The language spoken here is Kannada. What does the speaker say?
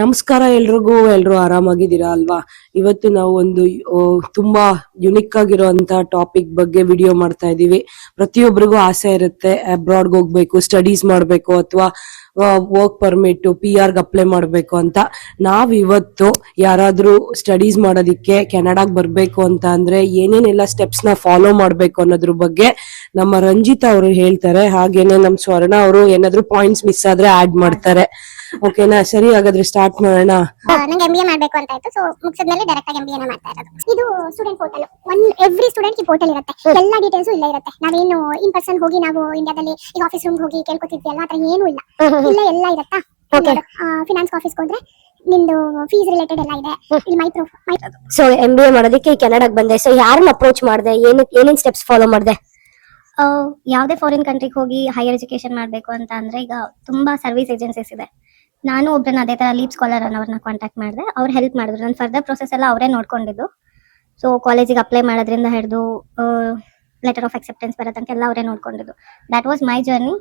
ನಮಸ್ಕಾರ ಎಲ್ರಿಗೂ. ಎಲ್ರು ಆರಾಮಾಗಿದ್ದೀರಾ ಅಲ್ವಾ? ಇವತ್ತು ನಾವು ಒಂದು ತುಂಬಾ ಯುನಿಕ್ ಆಗಿರುವಂತ ಟಾಪಿಕ್ ಬಗ್ಗೆ ವಿಡಿಯೋ ಮಾಡ್ತಾ ಇದೀವಿ. ಪ್ರತಿಯೊಬ್ಬರಿಗೂ ಆಸೆ ಇರುತ್ತೆ ಅಬ್ರಾಡ್ಗೆ ಹೋಗ್ಬೇಕು, ಸ್ಟಡೀಸ್ ಮಾಡ್ಬೇಕು, ಅಥವಾ ವರ್ಕ್ ಪರ್ಮಿಟ್ PR ಗೆ ಅಪ್ಲೈ ಮಾಡ್ಬೇಕು ಅಂತ. ನಾವ್ ಇವತ್ತು ಯಾರಾದ್ರೂ ಸ್ಟಡೀಸ್ ಮಾಡೋದಿಕ್ಕೆ ಕೆನಡಾಗ್ ಬರ್ಬೇಕು ಅಂತ ಅಂದ್ರೆ ಏನೇನೆಲ್ಲ ಸ್ಟೆಪ್ಸ್ ನ ಫಾಲೋ ಮಾಡ್ಬೇಕು ಅನ್ನೋದ್ರ ಬಗ್ಗೆ ನಮ್ಮ ರಂಜಿತಾ ಅವರು ಹೇಳ್ತಾರೆ. ಹಾಗೇನೆ ನಮ್ ಸ್ವರ್ಣ ಅವರು ಏನಾದ್ರು ಪಾಯಿಂಟ್ಸ್ ಮಿಸ್ ಆದ್ರೆ ಆಡ್ ಮಾಡ್ತಾರೆ. ಓಕೆನಾ? ಸರಿ, ಹಾಗಾದ್ರೆ ಸ್ಟಾರ್ಟ್ ಮಾಡೋಣ. ನಂಗೆ MBA ಮಾಡ್ಬೇಕು ಅಂತ ಆಯ್ತು. ಸೊ ಮುಗಿಸಿದ್ಮೇಲೆ ಡೈರೆಕ್ಟ್ ಆಗಿ MBA ಮಾಡ್ತಾ ಇರೋದು. ಇದು ಸ್ಟೂಡೆಂಟ್ ಪೋರ್ಟಲ್. ಎವ್ರಿ ಸ್ಟೂಡೆಂಟ್ ಈ ಪೋರ್ಟಲ್ ಇರುತ್ತೆ. ಎಲ್ಲ ಡೀಟೇಲ್ಸ್ ಇಲ್ಲೇ ಇರುತ್ತೆ. ನಾವೇನು ಇನ್ ಪರ್ಸನ್ ಹೋಗಿ ನಾವು ಇಂಡಿಯಾದಲ್ಲಿ ಈಗ ಆಫೀಸ್ ರೂಮ್ ಹೋಗಿ ಕೇಳ್ಕೊತಿದ್ವಿ ಅಲ್ಲ, ಆತರ ಏನು ಇಲ್ಲ. ಇಲ್ಲೇ ಎಲ್ಲ ಇರುತ್ತಾ. ಫಿನಾನ್ಸ್ ಆಫೀಸ್ಗೆ ಹೋದ್ರೆ ನಿಮ್ದು ಫೀಸ್ ರಿಲೇಟೆಡ್ ಎಲ್ಲ ಇದೆ. ಇಲ್ಲಿ ಸೊ MBA ಮಾಡೋದಕ್ಕೆ ಕೆನಡಾಗ್ ಬಂದೆ. ಸೊ ಯಾರನ್ನ ಅಪ್ರೋಚ್ ಮಾಡಿದೆ, ಏನೇನ್ ಸ್ಟೆಪ್ಸ್ ಫಾಲೋ ಮಾಡಿದೆ? ಯಾವುದೇ ಫಾರಿನ್ ಕಂಟ್ರಿಗೆ ಹೋಗಿ ಹೈಯರ್ ಎಜುಕೇಶನ್ ಮಾಡಬೇಕು ಅಂತ ಅಂದ್ರೆ ಈಗ ತುಂಬಾ ಸರ್ವಿಸ್ ಏಜೆನ್ಸೀಸ್ ಇದೆ. ನಾನು ಒಬ್ಬರನ್ನ ಅದೇ ತರ ಲೀಪ್ ಸ್ಕಾಲರ್ ಅನ್ನೋರ್ನ ಕಾಂಟ್ಯಾಕ್ಟ್ ಮಾಡಿದೆ. ಅವ್ರು ಹೆಲ್ಪ್ ಮಾಡಿದ್ರು. ನನ್ನ ಫರ್ದರ್ ಪ್ರೊಸೆಸ್ ಎಲ್ಲ ಅವರೇ ನೋಡ್ಕೊಂಡಿದ್ದು. ಸೊ ಕಾಲೇಜಿಗೆ ಅಪ್ಲೈ ಮಾಡೋದ್ರಿಂದ ಹಿಡಿದು ಲೆಟರ್ ಆಫ್ ಅಕ್ಸೆಪ್ಟೆನ್ಸ್ ಬರೋ ತನಕ ಎಲ್ಲ ಅವರೇ ನೋಡ್ಕೊಂಡಿದ್ದು. That was my journey.